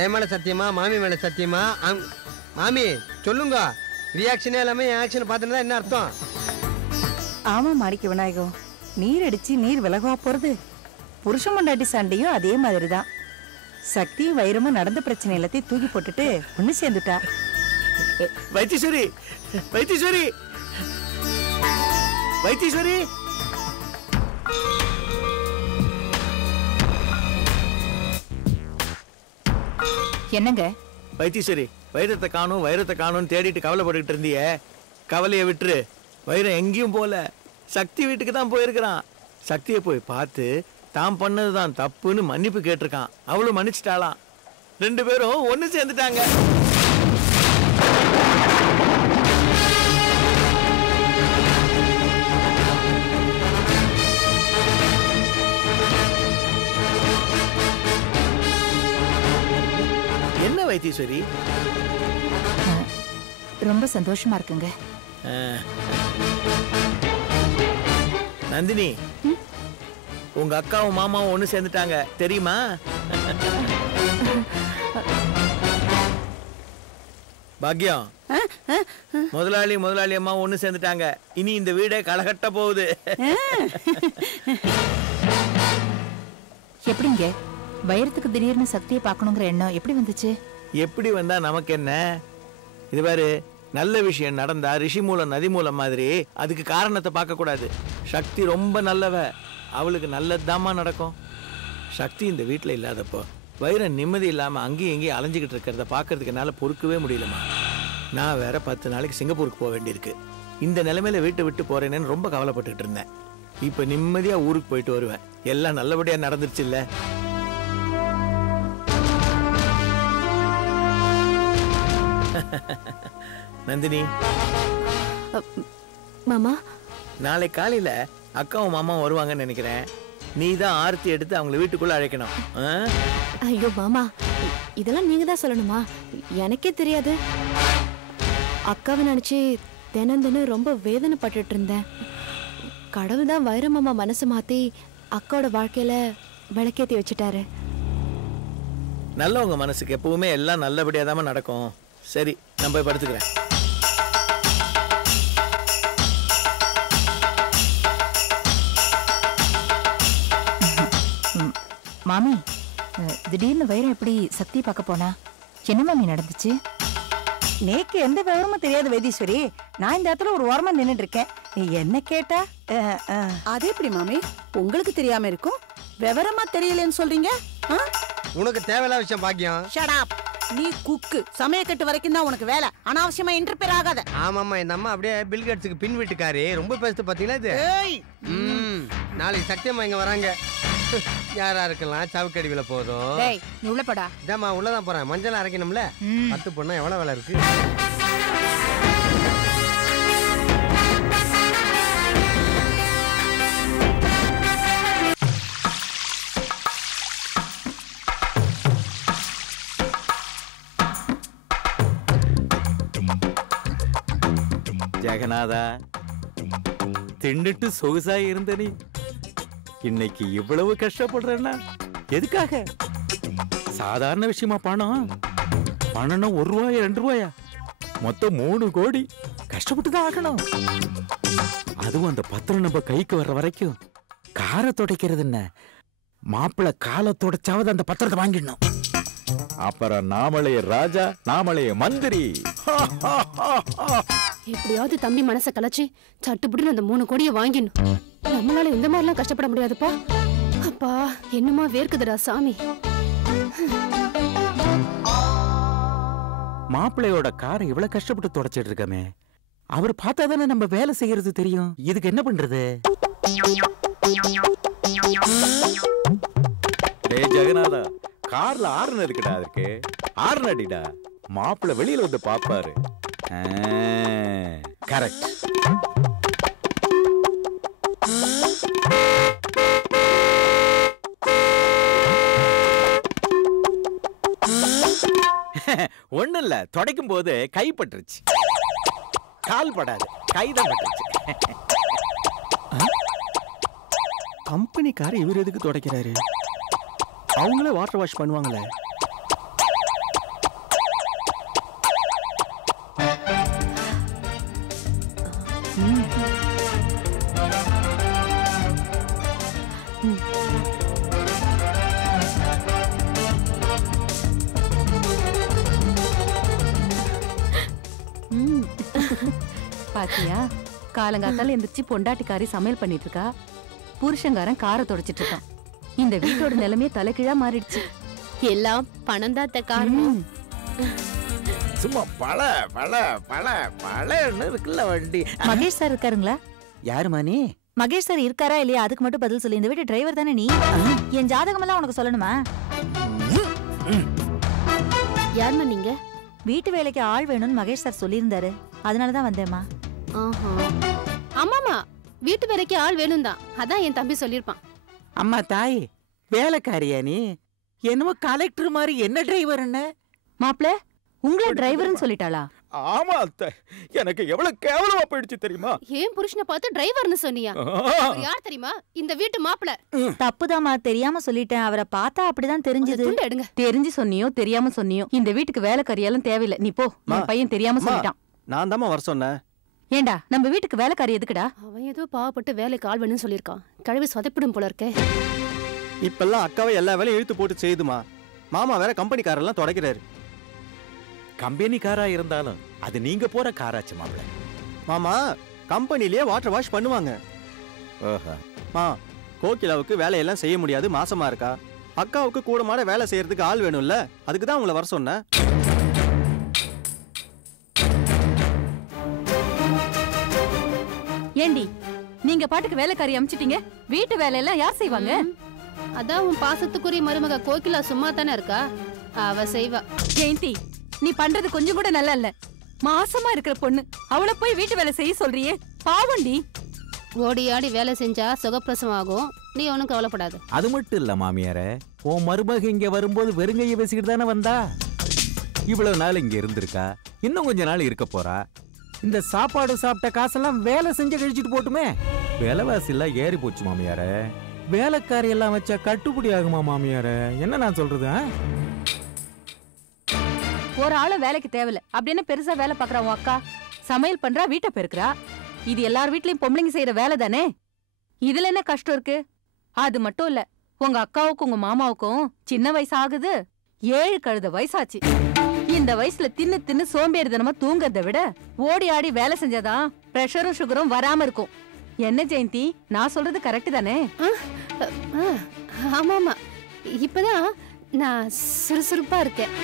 என் மேல சத்தியமா மாமி மேல சத்தியமா? மாமி சொல்லுங்க, ரியாக்ஷனே எல்லாமே என் ஆக்ஷன் பார்த்துட்டு என்ன அர்த்தம்? ஆமா மாணிக்க விநாயகம், நீர் அடிச்சு நீர் விலகவா போறது? புருஷ மண்டாட்டி சண்டையும் அதே மாதிரிதான். சக்தியும் வைரமும் நடந்த பிரச்சனை எல்லாத்தையும் தூக்கி போட்டுட்டு ஒண்ணு சேர்ந்துட்டா. வைத்தீஸ்வரி, வைத்தீஸ்வரி, வைத்தீஸ்வரி, என்னங்க வைத்தீஸ்வரி, வைரத்தை காணும் வைரத்தை காணும்னு தேடிட்டு கவலைப்பட்டுக்கிட்டு இருந்தியே, கவலையை விட்டுரு. வைரம் எங்கேயும் போல, சக்தி வீட்டுக்கு தான் போயிருக்கிறான். சக்தியை போய் பார்த்து தான் பண்ணதுதான் தப்புன்னு மன்னிப்பு கேட்டிருக்கான். அவளும் மன்னிச்சிட்டாளாம். 2 பேரும் ஒண்ணு சேர்ந்துட்டாங்க. என்ன வைத்தீஸ்வரி? ரொம்ப சந்தோஷமா இருக்குங்க. நந்தினி, உங்க அக்காவும் மாமாவும் ஒண்ணு சேர்ந்துட்டாங்க தெரியுமா? பாக்யம், முதலாளி முதலாளி அம்மா ஒண்ணு சேர்ந்துட்டாங்க. இனி இந்த வீடே களகட்ட போகுது. எப்படிங்க வைரத்துக்கு திடீர்னு சக்தியை பார்க்கணுங்கிற எண்ணம் எப்படி வந்துச்சு? எப்படி வந்தா நமக்கு என்ன? இது பாரு, நல்ல விஷயம் நடந்தா ரிஷி மூலம் நதி மூலம் மாதிரி அதுக்கு காரணத்தை பார்க்க கூடாது. சக்தி ரொம்ப நல்லவ, அவளுக்கு நல்லதுதாம்மா நடக்கும். சக்தி இந்த வீட்டில் இல்லாதப்போ வைரம் நிம்மதி இல்லாமல் அங்கேயும் இங்கேயும் அலைஞ்சிக்கிட்டு இருக்கிறத பார்க்கறதுக்கு என்னால் பொறுக்கவே முடியலம்மா. நான் வேற 10 நாளைக்கு சிங்கப்பூருக்கு போக வேண்டியிருக்கு. இந்த நிலைமையில வீட்டை விட்டு போறேன்னு ரொம்ப கவலைப்பட்டுக்கிட்டு இருந்தேன். இப்போ நிம்மதியாக ஊருக்கு போயிட்டு வருவேன். எல்லாம் நல்லபடியாக நடந்துருச்சு இல்லை? நந்தினி மாமா, நாளை காலையில அக்காவும் மாமாவும் வருவாங்கன்னு நினைக்கிறேன். நீ தான் ஆர்த்தி எடுத்து அவங்கள வீட்டுக்குள்ள அழைக்கணும். ஐயோ மாமா, இதெல்லாம் நீங்க தான் சொல்லணுமா? எனக்கே தெரியாது. அக்காவை நினைச்சு தினம் தினம் ரொம்ப வேதனைப்பட்டுட்டு இருந்தேன். கடவுள் தான் வைரமாமா மனசு மாத்தி அக்காவோட வாழ்க்கையில விளக்கேத்தி வச்சுட்டாரு. நல்லவங்க மனசுக்கு எப்பவுமே எல்லாம் நல்லபடியா தான் நடக்கும். சரி, நான் போய் படுத்துக்கிறேன். மாமி, திடீர்னு வைரம் எப்படி சக்தி பார்க்க போனா? என்ன மாமி நடந்துச்சு? நேக்கு எந்த விவரமும் தெரியாது வைத்தீஸ்வரி. நான் இந்த இடத்துல ஒரு ஓரமா நின்னுட்டு இருக்கேன். நீ என்ன கேட்டா? அது எப்படி மாமி உங்களுக்கு தெரியாம இருக்கும்? விவரமா தெரியலன்னு சொல்றீங்க? உனக்கு தேவையில்லாத விஷயம் பாக்கியம். Shut up. நீ குக்கு, சமயக்கட்டு வரைக்கும் தான் உனக்கு வேலை. அனாவசியமா இன்டர்ஃபியர் ஆகாத. ஆமாம்மா, இந்த அம்மா அப்படியே பில் கேட்ஸுக்கு பின் வீட்டுக்காரி. ரொம்ப பேசுது பாத்தீங்களா இது? நாளைக்கு சக்தியம்மா இங்க வராங்க. யாரா இருக்கலாம்? சவுக்கடிவில போதும். நீ உள்ள போடா. இதாம்மா உள்ளதான் போறேன். மஞ்சள் அரைக்கணும்ல. 10 பொண்ணா எவ்வளவு வேலை இருக்கு? ஜெகநாதா, தின்னுட்டு சொகுசா இருந்த நீ இன்னைக்கு இவ்வளவு கஷ்டப்படுறேன்னா எதுக்காக? சாதாரண விஷயமா பணம்? பணம்னா 1 ரூபாயா 2 ரூபாயா? மொத்தம் 3 கோடி. கஷ்டப்பட்டுதான் ஆகணும். அதுவும் அந்த பத்திரம் நம்ம கைக்கு வர்ற வரைக்கும் காரை துடைக்கிறது என்ன, மாப்பிள்ள காலை துடைச்சாவது அந்த பத்திரத்தை வாங்கிடணும். அப்புறம் நாமளைய ராஜா, நாமளைய மந்திரி. எப்படியாவது தம்பி மனசை கலைச்சி சட்டுப்புட்டு அந்த 3 கோடியை வாங்கிடணும். நம்மளால இந்த மாதிரிலாம் கஷ்டப்பட முடியாதுப்பா. அப்பா, என்னமா வேர்க்குதுடா சாமி. மாப்பிள்ளையோட காரை இவ்வளவு கஷ்டப்பட்டு தொடச்சிட்டு இருக்கமே, அவர் பார்த்தா தானே நம்ம வேலை செய்யறது தெரியும். இதுக்கு என்ன பண்றது? டேய் ஜெகநாதா, கார்ல ஆர்ன் இருக்குடா. அதுக்கு ஆர்ன் அடிடா. மாப்பிள்ளை வெளியில வந்து பாப்பாரு. கரெக்ட். ஒண்ணும் இல்ல, துடைக்கும் போது கை பட்டுருச்சு. கால் படாது, கைதான் பட்டுருச்சு. கம்பெனிக்கார இவர் எதுக்கு துடைக்கிறாரு? அவங்களே வாட்டர் வாஷ் பண்ணுவாங்களே. பாத்தியா, காலங்காத்தால எந்திரிச்சு பொண்டாட்டிக்காரி சமையல் பண்ணிட்டு இருக்கா, புருஷங்காரன் காரை தொடச்சிட்டு இருக்கான். இந்த வீட்டோட நிலைமையே தலைகீழா மாறிடுச்சு. எல்லாம் பணம் தான் காரணம். சும்மா பல பல பல பலன்னு இருக்குல்ல வண்டி. மகேஷ் சார் இருக்காருங்களா? யாருமா நீ? மகேஷ் சார் இருக்காரா இல்லையா அதுக்கு மட்டும் பதில் சொல்லி. இந்த வீட்டு டிரைவர் தானே நீ? என் ஜாதகம் எல்லாம் உனக்கு சொல்லணுமா? யாருமா நீங்க? வீட்டு வேலைக்கு ஆள் வேணும்னு மகேஷ் சார் சொல்லியிருந்தாரு, அதனாலதான் வந்தேம்மா. ஆமாமா, வீட்டு வேலைக்கு ஆள் வேணும் தான், அதான் என் தம்பி சொல்லிருப்பான். அம்மா தாய், வேலைக்காரியா நீ? என்னமோ கலெக்டர் மாதிரி என்ன டிரைவர் என்ன? மாப்பிள்ள உங்களை டிரைவர்னு சொல்லிட்டாளா? ஆமா அத்தை, எனக்கு எவ்வளவு கேவலமா போயிடுச்சு தெரியுமா? ஏன் புருஷனை பார்த்து டிரைவர்னு சொன்னியா? யார் தெரியுமா? இந்த வீட்டு மாப்பிள்ள. தப்புதாம்மா, தெரியாம சொல்லிட்டேன். அவரை பார்த்தா அப்படிதான் தெரிஞ்சது. எடுங்க. தெரிஞ்சு சொன்னியோ தெரியாம சொன்னியோ, இந்த வீட்டுக்கு வேலைக்காரியெல்லாம் தேவையில்லை. நீ போ. என் பையன் தெரியாம சொல்லிட்டான். நான் தாமா வர சொன்னேன். ஏண்டா நம்ம வீட்டுக்கு வேலைக்காரி எதுக்குடா? அவன் ஏதோ பாவப்பட்டு வேலைக்கு ஆள் வேணும்னு சொல்லிருக்கான். கழுவி சொதப்பிடும் போல இருக்கே. இப்பெல்லாம் அக்காவை எல்லா வேலையும் இழுத்து போட்டு செய்யுதுமா. மாமா வேற கம்பெனிக்காரெல்லாம் தொடக்கிறாரு. கம்பெனிக்காரா இருந்தாலும் அது நீங்க போற காராச்சு மாப்பிள்ள. மாமா கம்பெனிலேயே வாட்டர் வாஷ் பண்ணுவாங்க. கோகிலாவுக்கு வேலையெல்லாம் செய்ய முடியாது, மாசமா இருக்கா. அக்காவுக்கு கூடமான வேலை செய்யறதுக்கு ஆள் வேணும்ல, அதுக்கு தான் உங்களை வர சொன்னேன். ஏண்டி நீங்க பாட்டுக்கு வேலைக்காரி அமிச்சிட்டீங்க, வீட்டு வேலையெல்லாம் யார் செய்வாங்க? அதான் உன் பாசத்துக்குரிய மருமக கோகிலா சும்மா தானே இருக்கா, அவ செய்வா. ஜெயந்தி, நீ பண்றது கொஞ்சம் கூட நல்லா இல்ல. மாசமா இருக்கிற பொண்ணு, அவளை போய் வீட்டு வேலை செய்ய சொல்றியே, பாவண்டி. ஓடி ஆடி வேலை செஞ்சா சுகப்பிரசவம் ஆகும், நீ ஒன்னும் கவலைப்படாது. அது மட்டும் இல்ல மாமியார, உன் மருமக இங்க வரும்போது வெறுங்கைய பேசிக்கிட்டு தானே வந்தா. இவ்வளவு நாள் இங்க இருந்திருக்கா, இன்னும் கொஞ்ச நாள் இருக்க போறா. இந்த சாப்பாடு சாப்பிட்ட காசெல்லாம் வேலை செஞ்சு கழிச்சிட்டு போட்டுமே. விலைவாசி எல்லாம் ஏறி போச்சு மாமியார. வேலைக்காரி எல்லாம் வச்சா கட்டுப்படி ஆகுமா மாமியார? என்ன நான் சொல்றது? ஒரு ஆளு வேலைக்கு தேவையில்ல அப்படின்னு பெருசா வேலை பாக்குறா உன் அக்கா. சமையல் பண்றா, வீட்டை பெருக்கிறா. இது எல்லார் வீட்லயும் பொம்பளைங்க செய்யற வேலை தானே. இதுல என்ன கஷ்டம் இருக்கு? அது மட்டும் இல்ல, உங்க அக்காவுக்கும் உங்க மாமாவுக்கும் சின்ன வயசு ஆகுது, 7 கழுத வயசாச்சு. இந்த வயசுல தின்னு தின்னு சோம்பேறித்தனமா தூங்கறத விட ஓடி ஆடி வேலை செஞ்சாதான் பிரஷரும் சுகரும் வராம இருக்கும். என்ன ஜெயந்தி, நான் சொல்றது கரெக்ட் தானே? ஆமாமா, இப்பதான் நான் சுறுசுறுப்பா இருக்கேன்.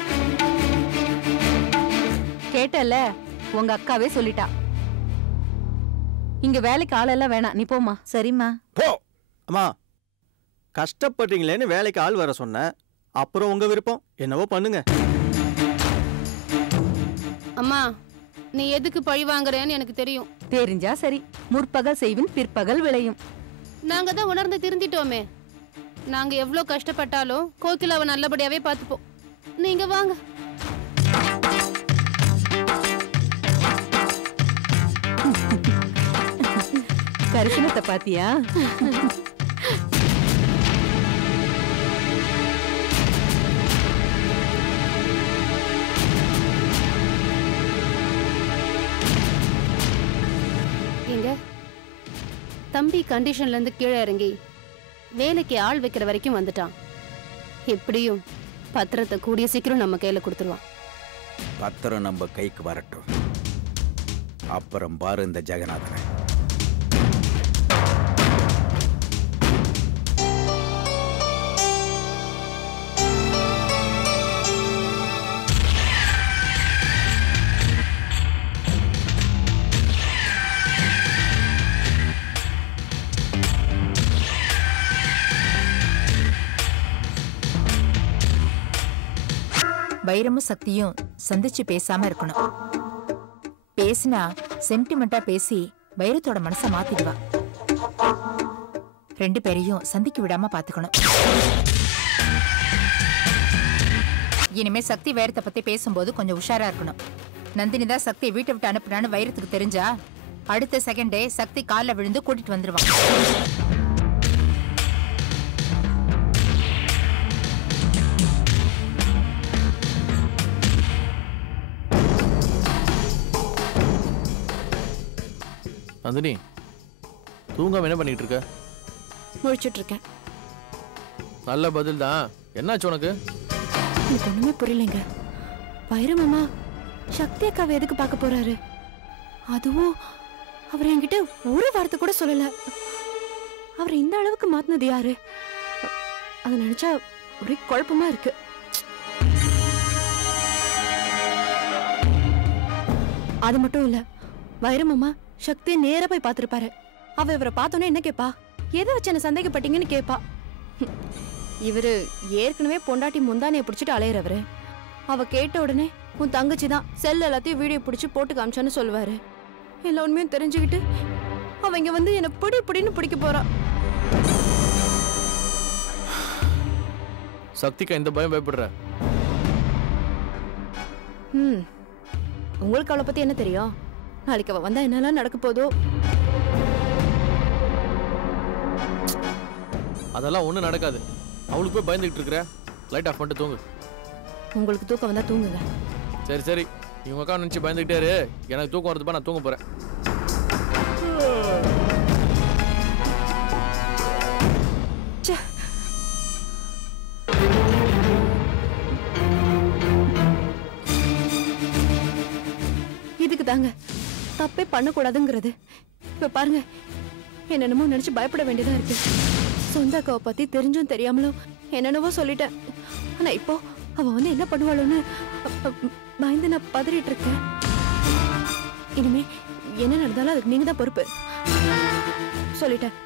கேட்டல, உங்க அக்காவே சொல்லிட்டா. இங்க வேலைக்கு ஆளெல்லாம் வேணாம், நீ போமா. சரிம்மா. போ. அம்மா கஷ்டப்படுறீங்களேன்னு வேலைக்கு ஆள் வர சொன்னேன். அப்புறம் உங்க விருப்பம், என்னவோ பண்ணுங்க. அம்மா, நீ எதுக்கு பழி வாங்குறேன்னு எனக்கு தெரியும். தெரிஞ்சா சரி. முற்பகல் செய்வின் பிற்பகல் விளையும். நாங்க தான் உணர்ந்து திருந்திட்டோமே. நாங்க எவ்வளவு கஷ்டப்பட்டாலும் கோகிலாவை நல்லபடியாவே பார்த்துப்போம். நீங்க வாங்க. கரிசனத்தை பாத்தியா? எங்க தம்பி கண்டிஷன்ல இருந்து கீழே இறங்கி வேலைக்கு ஆள் வைக்கிற வரைக்கும் வந்துட்டான். எப்படியும் பத்திரத்தை கூடிய சீக்கிரம் நம்ம கையில கொடுத்துருவான். பத்திரம் நம்ம கைக்கு வரட்டும், அப்புறம் பாரு இந்த ஜெகநாதனை. வைரமும் சக்தியும் சந்திச்சு பேசாம இருக்கணும். பேசினா சென்டிமெண்டா பேசி வைரத்தோட மனசை மாத்திடுவா. 2 பேரையும் சந்திக்க விடாம பாத்துக்கணும். இனிமே சக்தி வைரத்தை பத்தி பேசும்போது கொஞ்சம் உஷாரா இருக்கணும். நந்தினி தான் சக்தியை வீட்டை விட்டு அனுப்புனான்னு வைரத்துக்கு தெரிஞ்சா அடுத்த செகண்டே சக்தி காலில் விழுந்து கூட்டிட்டு வந்துருவான். நந்தினி, தூங்காம என்ன பண்ணிட்டு இருக்க? முழிச்சிட்டு இருக்கேன். நல்ல பதில் தான். என்னாச்சு உனக்கு? எனக்கு ஒண்ணுமே புரியலைங்க. வைரமாமா சக்தி அக்காவை எதுக்கு பார்க்க போறாரு? அதுவும் அவர் என்கிட்ட ஒரு வார்த்தை கூட சொல்லல. அவர் இந்த அளவுக்கு மாத்தினது யாரு? அதை நினைச்சா ஒரே குழப்பமா இருக்கு. அது மட்டும் இல்ல, வைரமாமா சக்தியை நேரா போய் பார்த்திருப்பாரு. அவ இவரை பார்த்தோன்னே என்ன கேப்பா? எதை வச்சு என்ன சந்தேகப்பட்டீங்கன்னு கேப்பா. இவரு ஏற்கனவே பொண்டாட்டி முந்தானையை பிடிச்சிட்டு அலையிறவரு. அவ கேட்ட உடனே உன் தங்கச்சி தான் செல் எல்லாத்தையும் வீடியோ பிடிச்சி போட்டு காமிச்சான்னு சொல்லுவாரு. எல்லா உண்மையும் தெரிஞ்சுக்கிட்டு அவ இங்க வந்து என்ன பிடின்னு பிடிக்க போறா. சக்திக்கா இந்த பயம் பயப்படுற? உங்களுக்கு அவளை பத்தி என்ன தெரியும்? நாளைக்கு அவ வந்தா என்னெல்லாம் நடக்க போதோ. அதெல்லாம் ஒண்ணும் நடக்காது. அவளுக்கு போய் பயந்துகிட்டு இருக்கிற. லைட் ஆஃப் பண்ணிட்டு தூங்கு. உங்களுக்கு தூக்கம் வந்தா தூங்குங்க. சரி சரி, இவங்க அக்கா நினைச்சு பயந்துகிட்டே இரு. எனக்கு தூக்கம் வருதுப்பா, நான் தூங்க போறேன். இதுக்கு தாங்க தப்பே பண்ணக்கூடாதுங்கிறது. இப்ப பாருங்க, என்னென்னமோ நினைச்சு பயப்பட வேண்டியதா இருக்கு. சொந்த அக்காவை பத்தி தெரிஞ்சும் தெரியாமலும் என்னென்னவோ சொல்லிட்டேன். ஆனா இப்போ அவ வந்து என்ன பண்ணுவாளோன்னு பயந்து நான் பதறிட்டு இருக்கேன். இனிமே என்ன நடந்தாலும் அதுக்கு நீங்க தான் பொறுப்பு. சொல்லிட்டேன்.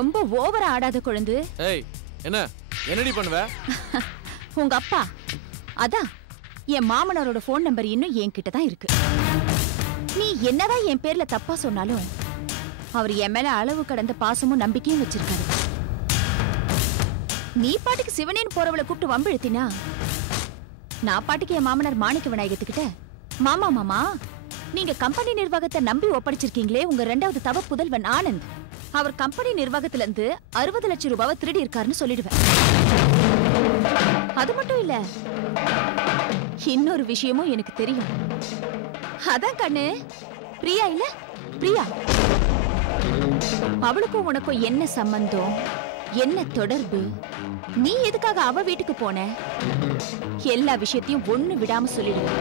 ரொம்ப ஓவரா ஆடாத குழந்தை. ஏய், என்னடி பண்ணுவ? உங்க அப்பா அதான் என் மாமனாரோட போன் நம்பர் இன்னும் என்கிட்ட தான் இருக்கு. நீ என்னதான் என் பேர்ல தப்பா சொன்னாலும் அவர் என் மேல அளவு கடந்த பாசமும் நம்பிக்கையும் வச்சிருக்காரு. நீ பாட்டுக்கு சிவனேன்னு போறவளை கூப்பிட்டு வம்பு இழுத்தினா நான் பாட்டுக்கு என் மாமனார் மாணிக்க விநாயகத்துக்கிட்ட, மாமா நீங்க கம்பெனி நிர்வாகத்தை நம்பி ஒப்படைச்சிருக்கீங்களே உங்க 2வது தவ புதல்வன் ஆனந்த், அவர் கம்பெனி நிர்வாகத்துல இருந்து 60 லட்சம் ரூபாவை திருடி இருக்காருன்னு சொல்லிடுவேன். அது மட்டும் இல்ல, இன்னொரு விஷயமும் எனக்கு தெரியும். அதான் கண்ணு, பிரியா இல்ல பிரியா, அவளுக்கும் உனக்கும் என்ன சம்பந்தம், என்ன தொடர்பு, நீ எதுக்காக அவ வீட்டுக்கு போன, எல்லா விஷயத்தையும் ஒண்ணு விடாம சொல்லிடுவேன்.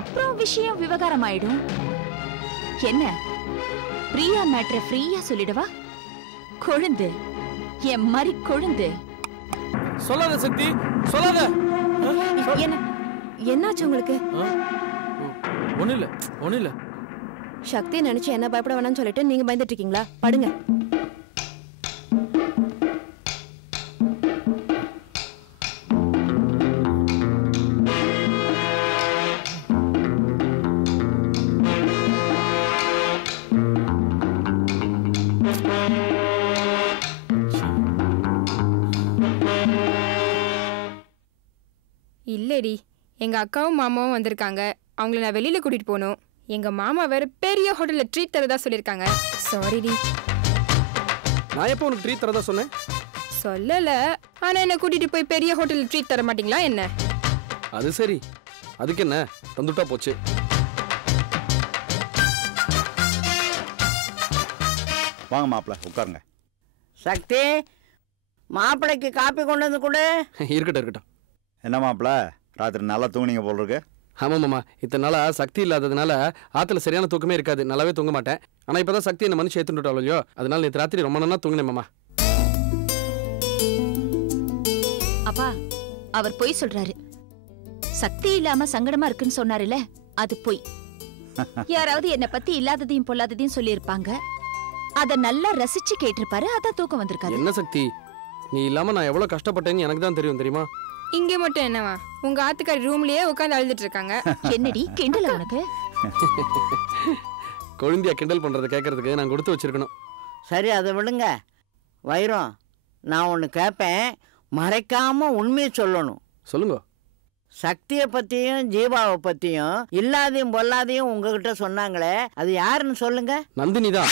அப்புறம் விஷயம் விவகாரம் ஆயிடும். என்ன பிரியா மேட்ரை ஃப்ரீயா சொல்லிடவா? கொழுந்து, என் மாதிரி கொழுந்து. சொல்லாத சக்தி, சொல்லாத. என்னாச்சு உங்களுக்கு? ஒண்ணு இல்ல. சக்தியை நினைச்சு என்ன பயப்பட வேணாம்னு சொல்லிட்டு நீங்க பயந்துட்டு இருக்கீங்களா? படுங்க. இல்லடி, எங்க அக்காவும் மாமாவும் வந்திருக்காங்க. அவங்கள நான் வெளியில கூட்டிட்டு போகணும். எங்க மாமா வேற பெரிய ஹோட்டல்ல ட்ரீட் தரதா சொல்லிருக்காங்க. சாரிடி. நான் எப்போ உனக்கு ட்ரீட் தரதா சொன்னேன்? சொல்லல. ஆனா என்ன கூட்டிட்டு போய் பெரிய ஹோட்டல்ல ட்ரீட் தர மாட்டீங்களா என்ன? அது சரி, அதுக்கு என்ன, தந்துட்டா போச்சு. வாங்க மாப்பிள்ள, உட்காருங்க. சக்தி, மாப்பிள்ளைக்கு காப்பி கொண்டு வந்து கொடு. இருக்கட்டும். என்ன மாப்பிள்ள, ராத்திரி நல்லா தூங்குனீங்க போல் இருக்கு. ஆமாம் மாமா, இத்தனை நாளா சக்தி இல்லாததுனால ஆற்றுல சரியான தூக்கமே இருக்காது, நல்லாவே தூங்க மாட்டேன். ஆனால் இப்போ தான் சக்தி என்னை மனுஷன் ஏற்றுட்டாலும் இல்லையோ, அதனால நேற்று ராத்திரி ரொம்ப நல்லா தூங்கினேன் மாமா. அப்பா, அவர் பொய் சொல்றாரு. சக்தி இல்லாம சங்கடமா இருக்குன்னு சொன்னாருல, அது பொய். யாராவது என்னை பத்தி இல்லாததையும் பொல்லாததையும் சொல்லியிருப்பாங்க, அத நல்லா ரசிச்சு கேட்டிருப்பாரு, அதான் தூக்கம் வந்திருக்காது. என்ன சக்தி, நீ இல்லாம நான் எவ்வளவு கஷ்டப்பட்டேன்னு எனக்கு தான் தெரியும் தெரியுமா? இங்கே மட்டும் என்னவா, உங்க ஆத்துக்காரி ரூம்லயே உட்காந்து அழுதுட்டு இருக்காங்க. என்னடி கிண்டல உனக்கு? கொழுந்தியா கிண்டல் பண்றதை கேட்கறதுக்கு நான் கொடுத்து வச்சிருக்கணும். சரி, அதை விடுங்க. வைரம், நான் ஒன்று கேட்பேன், மறைக்காம உண்மையை சொல்லணும். சொல்லுங்க. சக்தியை பத்தியும் ஜீவாவை பத்தியும் இல்லாதையும் பொல்லாதையும் உங்ககிட்ட சொன்னாங்களே, அது யாருன்னு சொல்லுங்க. நந்தினி தான்.